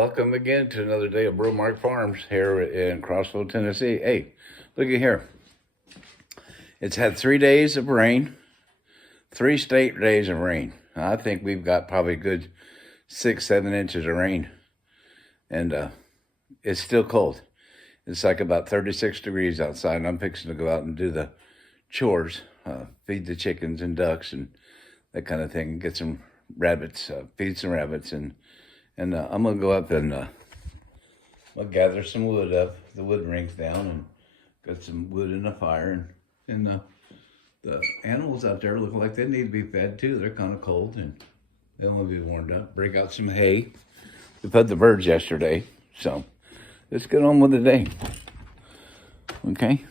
welcome again to another day of Bromark Farms here in Crossville, Tennessee. Hey, look at here. It's had 3 days of rain, 3 straight days of rain. I think we've got probably a good 6-7 inches of rain, and it's still cold. It's like about 36 degrees outside, and I'm fixing to go out and do the chores, feed the chickens and ducks and that kind of thing, get some rabbits, feed some rabbits, and I'm gonna go up and I'll gather some wood up. The wood ring's down, and got some wood in the fire, and the animals out there look like they need to be fed too. They're kind of cold and they want to be warmed up. Break out some hay. We fed the birds yesterday, so let's get on with the day. Okay.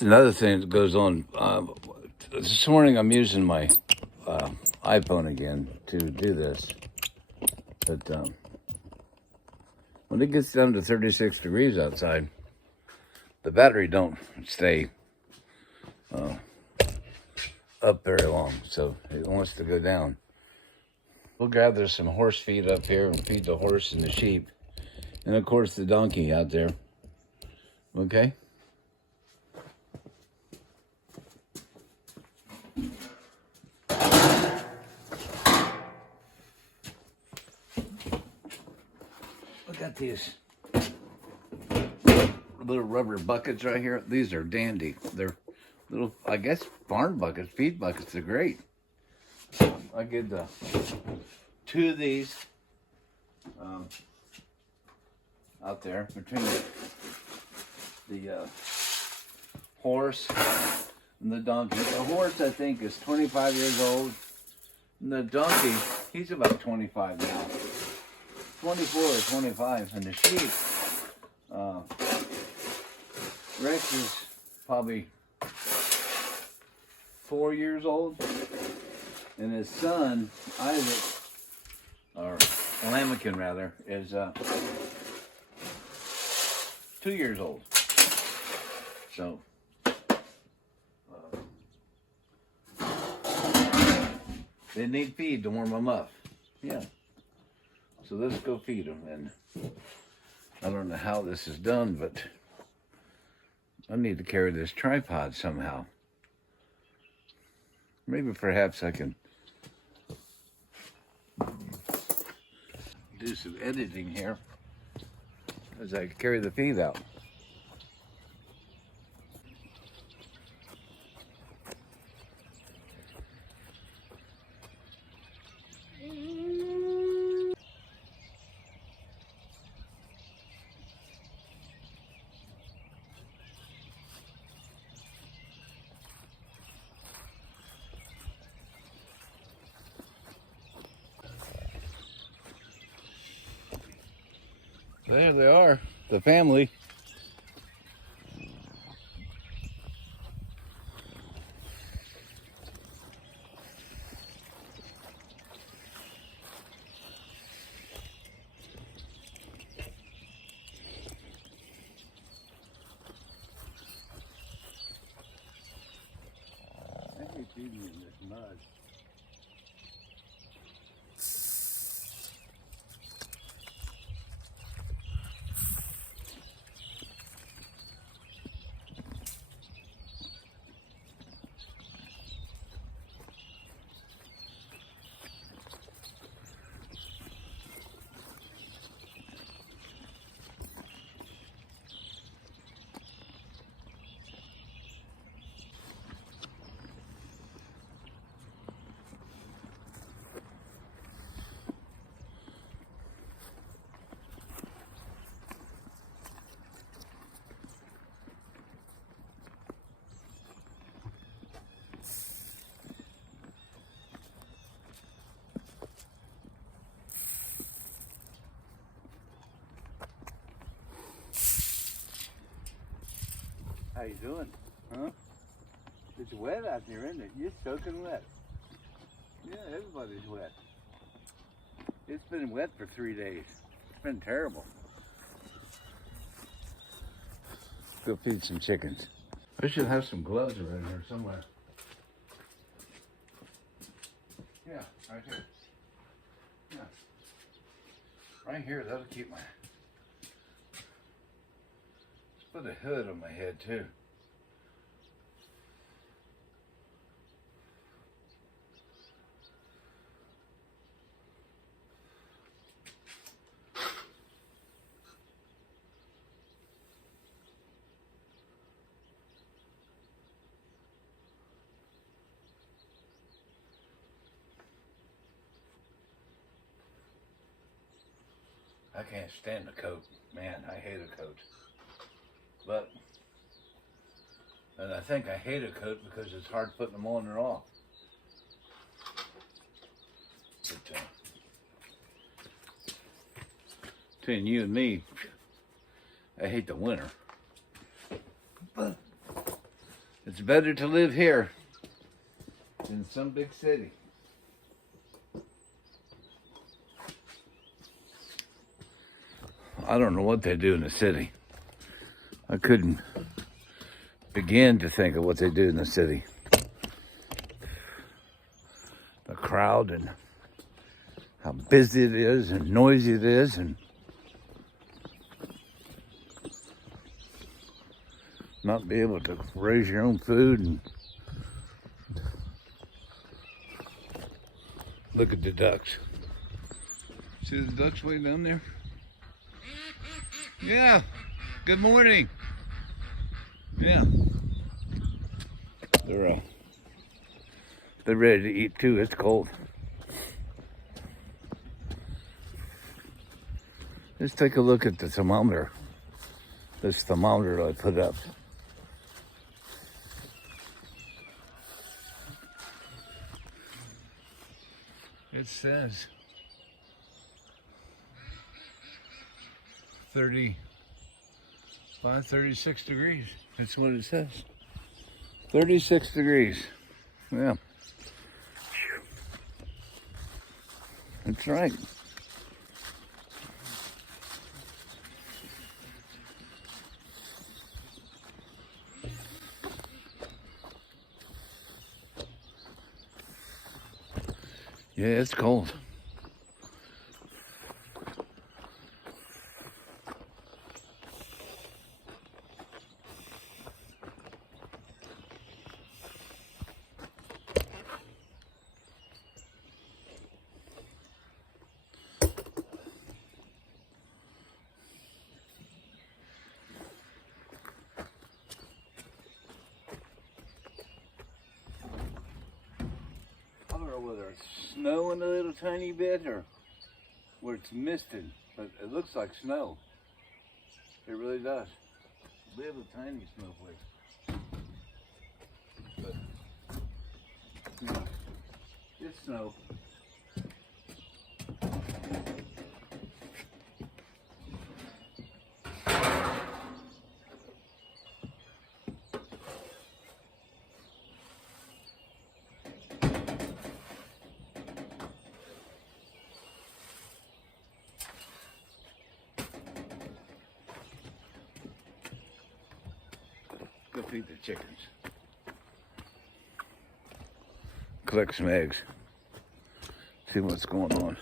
Another thing that goes on. This morning I'm using my iPhone again to do this, but when it gets down to 36 degrees outside, the battery don't stay up very long, so it wants to go down. We'll gather some horse feed up here and feed the horse and the sheep, and of course the donkey out there. Okay. Look at these little rubber buckets right here. These are dandy. They're little, I guess, barn buckets, feed buckets. They're great. I get 2 of these out there between the horse and the donkey. The horse, I think, is 25 years old. And the donkey, he's about 25 now. 24 or 25, and the sheep, Rex is probably 4 years old, and his son, Isaac, or Lamakin rather, is 2 years old. So, they need feed to warm them up. Yeah. So let's go feed them, and I don't know how this is done, but I need to carry this tripod somehow. Maybe perhaps I can do some editing here as I carry the feed out. There they are, the family. I hate feeding in this mud. How you doing? Huh? It's wet out there, isn't it? You're soaking wet. Yeah, everybody's wet. It's been wet for 3 days. It's been terrible. Go feed some chickens. I should have some gloves around here somewhere. Yeah, right here. Right here, that'll keep my... Let's put a hood on my head too. I can't stand a coat. Man, I hate a coat. But, and I think I hate a coat because it's hard putting them on or off. But, between you and me, I hate the winter. But it's better to live here than some big city. I don't know what they do in the city. I couldn't begin to think of what they do in the city. The crowd and how busy it is and noisy it is, and not be able to raise your own food and look at the ducks. See the ducks way down there? Yeah, good morning. Yeah. They're ready to eat too. It's cold. Let's take a look at the thermometer. This thermometer I put up. It says 36 degrees. That's what it says. 36 degrees. Yeah. That's right. Yeah, it's cold. I don't know whether it's snowing a little tiny bit or where it's misting, but it looks like snow. It really does. Little tiny snowflakes. But, you know, it's snow. Go feed the chickens. Collect some eggs. See what's going on.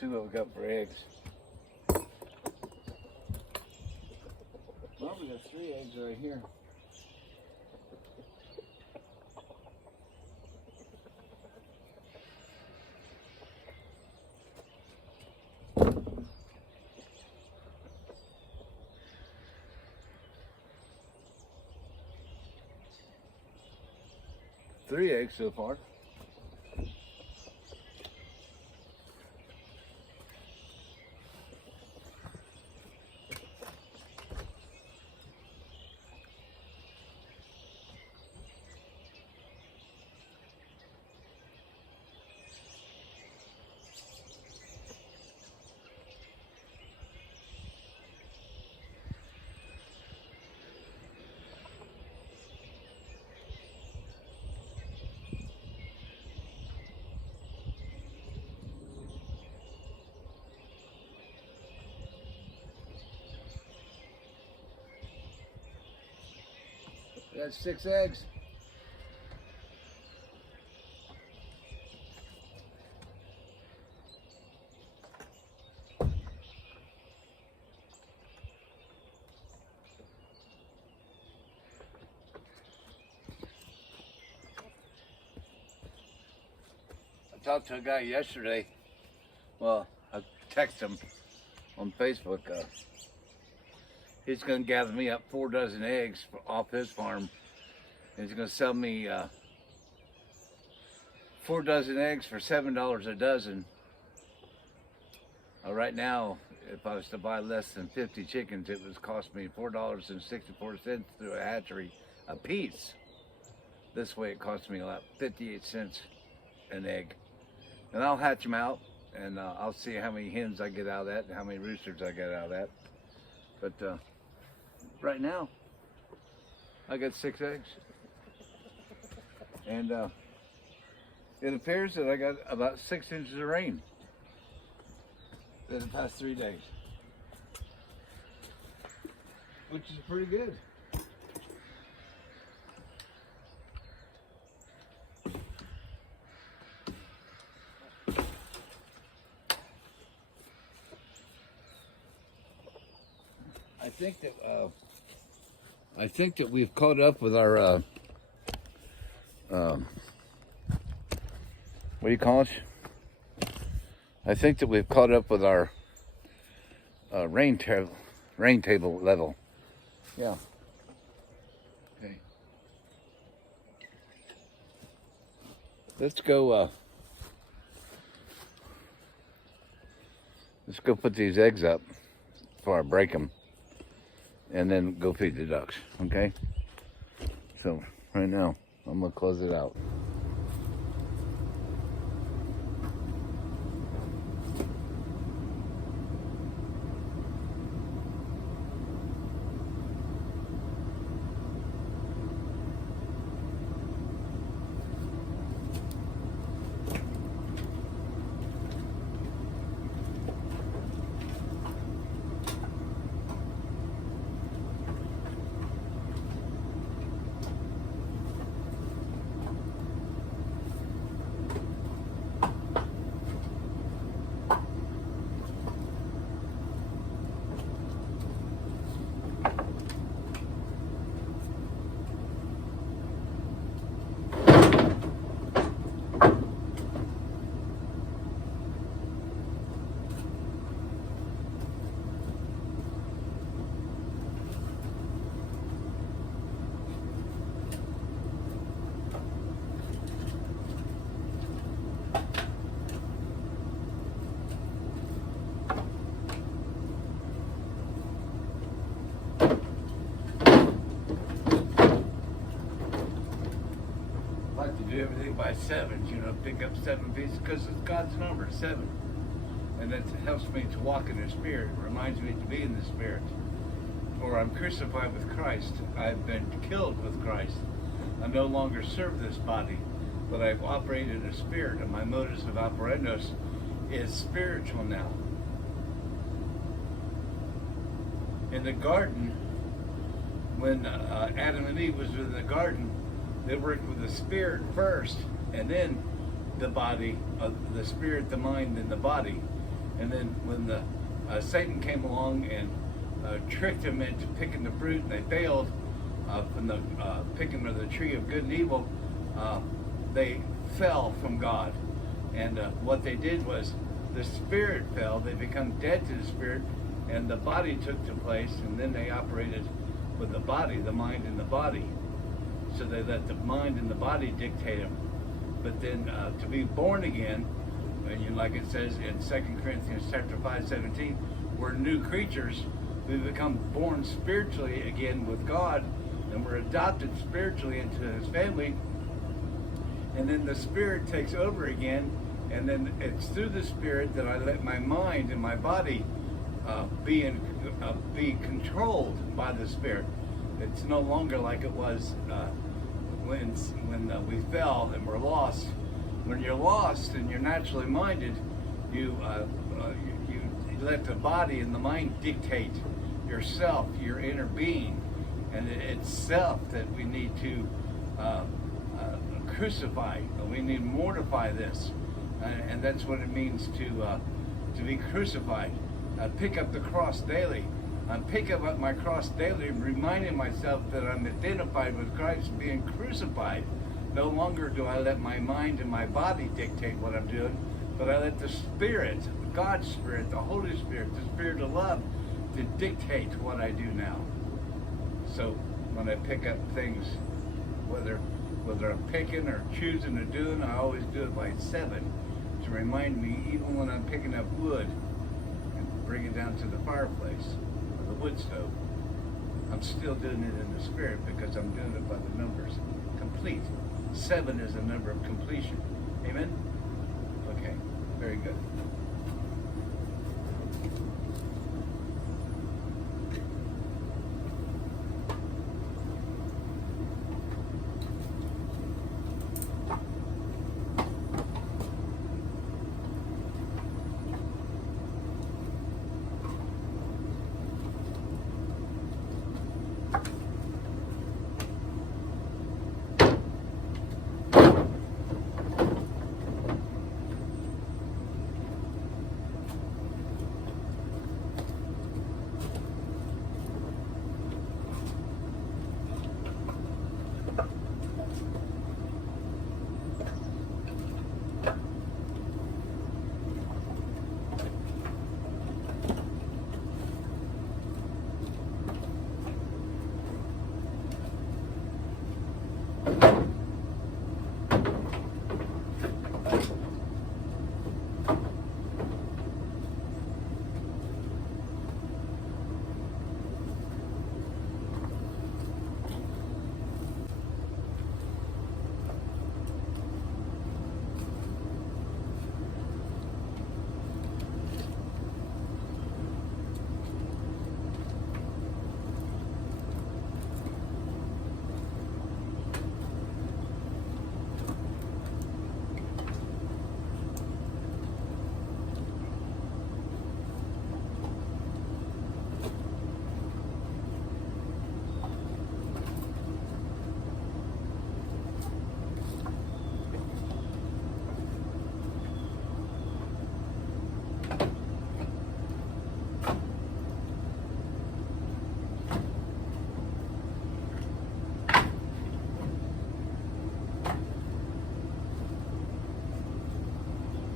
See what we got for eggs. Well, we got 3 eggs right here. 3 eggs so far. That's 6 eggs. I talked to a guy yesterday. Well, I texted him on Facebook. He's going to gather me up 4 dozen eggs off his farm. And he's going to sell me 4 dozen eggs for $7 a dozen. Right now, if I was to buy less than 50 chickens, it would cost me $4.64 through a hatchery a piece. This way it costs me about 58 cents an egg. And I'll hatch them out, and I'll see how many hens I get out of that and how many roosters I get out of that. But right now, I got 6 eggs. And it appears that I got about 6 inches of rain in the past 3 days, which is pretty good. I think that we've caught up with our what do you call it? I think that we've caught up with our rain table level. Yeah. Okay. Let's go put these eggs up before I break them, and then go feed the ducks. Okay. So right now I'm gonna close it out. Do everything by sevens, pick up 7 pieces, because it's God's number, 7. And that helps me to walk in the Spirit, reminds me to be in the Spirit. For I'm crucified with Christ, I've been killed with Christ. I no longer serve this body, but I've operated in the Spirit, and my modus of operandus is spiritual now. In the garden, when Adam and Eve was in the garden, they worked with the spirit first, and then the body, the spirit, the mind, and the body. And then when Satan came along and tricked them into picking the fruit, and they failed from the picking of the tree of good and evil, they fell from God. And what they did was the spirit fell. They become dead to the spirit, and the body took the place, and then they operated with the body, the mind, and the body. So they let the mind and the body dictate them. But then to be born again, and like it says in 2 Corinthians chapter 5:17, we're new creatures. We become born spiritually again with God, and we're adopted spiritually into His family. And then the Spirit takes over again, and then it's through the Spirit that I let my mind and my body be controlled by the Spirit. It's no longer like it was when we fell and were lost. When you're lost and you're naturally minded, you let the body and the mind dictate yourself, your inner being, and it's self that we need to crucify. We need to mortify this, and that's what it means to be crucified. Pick up the cross daily. I'm picking up my cross daily, reminding myself that I'm identified with Christ being crucified. No longer do I let my mind and my body dictate what I'm doing, but I let the Spirit, God's Spirit, the Holy Spirit, the Spirit of love, to dictate what I do now. So when I pick up things, whether I'm picking or choosing or doing, I always do it by 7 to remind me, even when I'm picking up wood and bring it down to the fireplace or the wood stove, I'm still doing it in the Spirit because I'm doing it by the numbers. Complete. 7 is a number of completion. Amen? Okay, very good.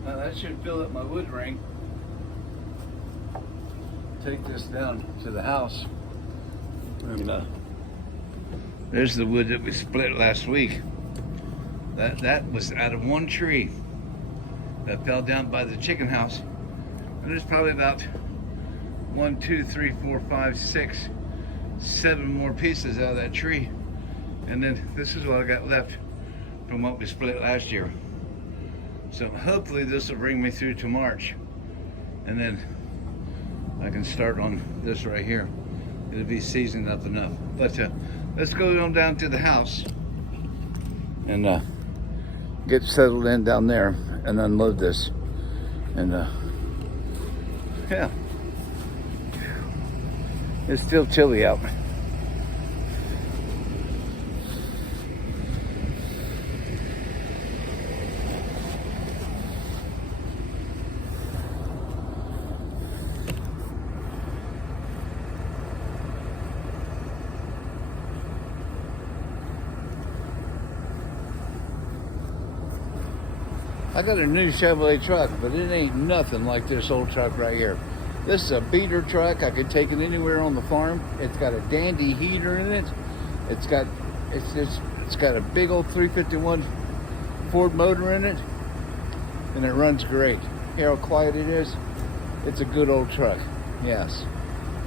That should fill up my wood ring. Take this down to the house. And there's the wood that we split last week. That was out of one tree that fell down by the chicken house. And there's probably about 1, 2, 3, 4, 5, 6, 7 more pieces out of that tree. And then this is what I got left from what we split last year. So hopefully this will bring me through to March, and then I can start on this right here. It'll be seasoned up enough. But let's go on down to the house and get settled in down there and unload this. And yeah, it's still chilly out. I got a new Chevrolet truck, but it ain't nothing like this old truck right here. This is a beater truck. I could take it anywhere on the farm. It's got a dandy heater in it. It's It's got a big old 351 Ford motor in it, and it runs great. Hear how quiet it is? It's a good old truck. Yes,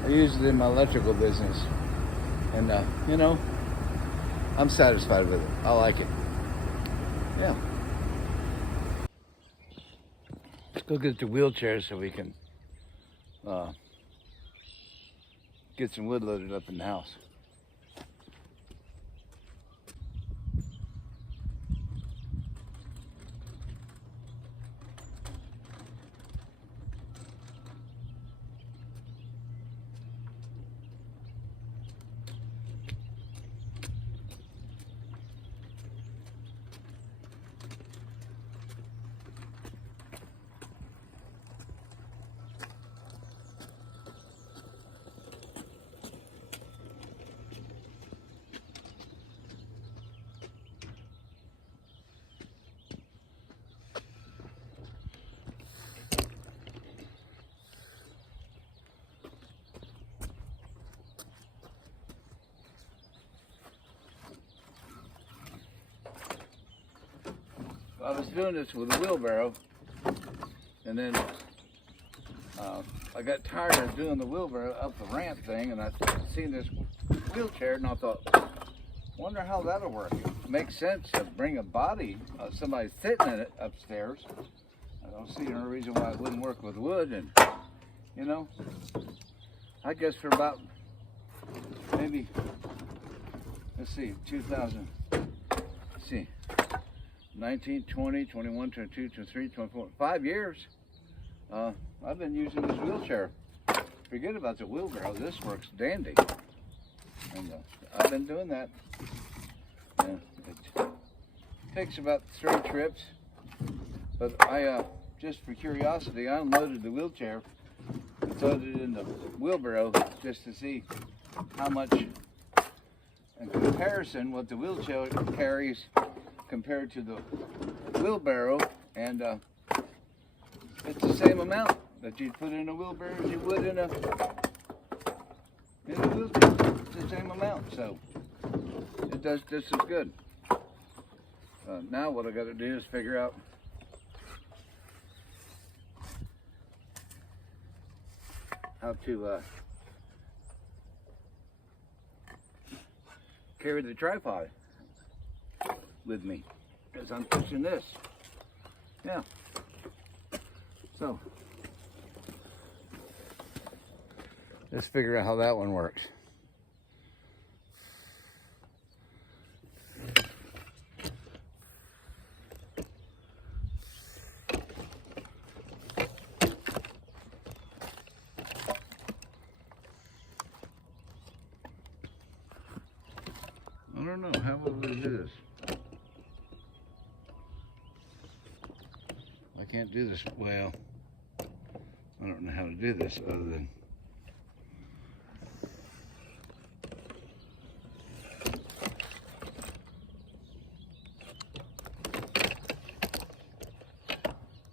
I use it in my electrical business, and you know, I'm satisfied with it. I like it. Yeah. Let's go get the wheelchair so we can get some wood loaded up in the house. I was doing this with a wheelbarrow, and then I got tired of doing the wheelbarrow up the ramp thing, and I seen this wheelchair, and I thought, wonder how that'll work. It makes sense to bring a body, somebody sitting in it upstairs. I don't see no reason why it wouldn't work with wood, and you know, I guess for about maybe, let's see, 2000, let's see, 19, 20, 21, 22, 23, 24, 5 years. I've been using this wheelchair. Forget about the wheelbarrow. This works dandy. And I've been doing that. It takes about 3 trips. But I, just for curiosity, I unloaded the wheelchair and loaded it in the wheelbarrow just to see how much, in comparison, what the wheelchair carries compared to the wheelbarrow, and it's the same amount that you'd put in a wheelbarrow as you would in a wheelbarrow. It's the same amount, so it does just as good. Now what I got to do is figure out how to carry the tripod with me, because I'm pushing this. Yeah. So let's figure out how that one works. I don't know, how will we do this? I can't do this well. I don't know how to do this other than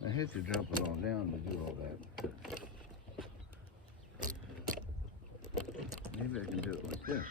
I hate to drop it all down to do all that. Maybe I can do it like this.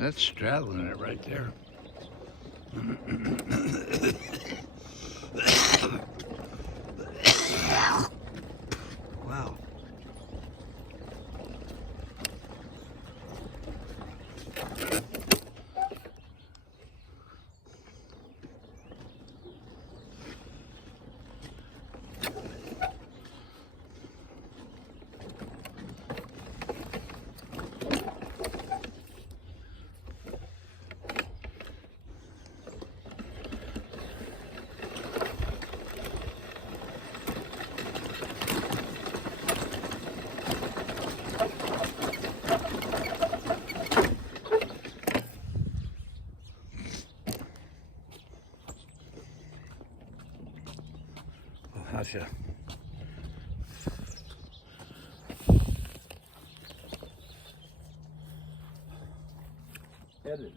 That's straddling it right there. Wow. Gotcha. Edited.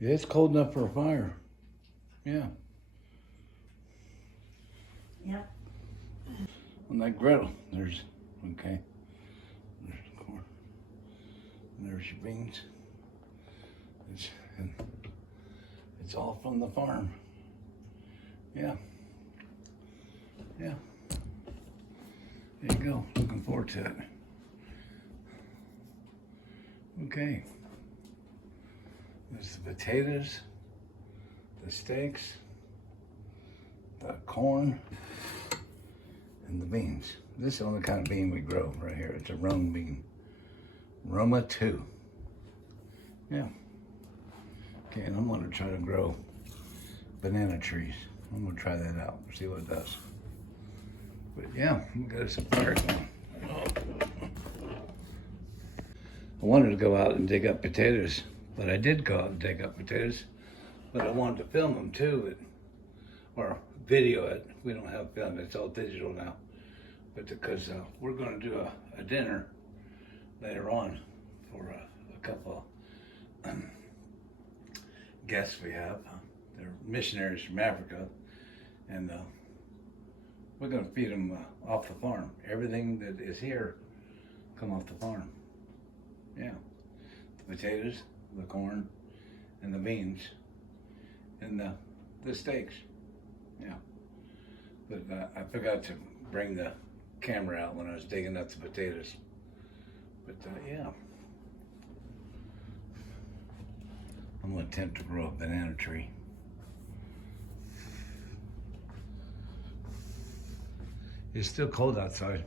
Yeah, it's cold enough for a fire. Yeah. Yep. On that griddle, there's, okay. There's the corn. And there's your beans. And it's all from the farm. Yeah. Yeah. There you go. Looking forward to it. Okay. There's the potatoes, the steaks, the corn, and the beans. This is the only kind of bean we grow right here. It's a Rome bean. Roma 2. Yeah. Okay, and I'm gonna try to grow banana trees. I'm gonna try that out, see what it does. But yeah, I'm gonna get some fire going. I wanted to go out and dig up potatoes, but I did go out and dig up potatoes, but I wanted to film them too, or video it. We don't have film, it's all digital now. but because we're going to do a dinner later on for a couple guests we have. They're missionaries from Africa, and we're going to feed them off the farm. Everything that is here come off the farm. Yeah, the potatoes, the corn, and the beans, and the steaks. Yeah, but I forgot to bring the camera out when I was digging up the potatoes. But yeah, I'm gonna attempt to grow a banana tree. It's still cold outside.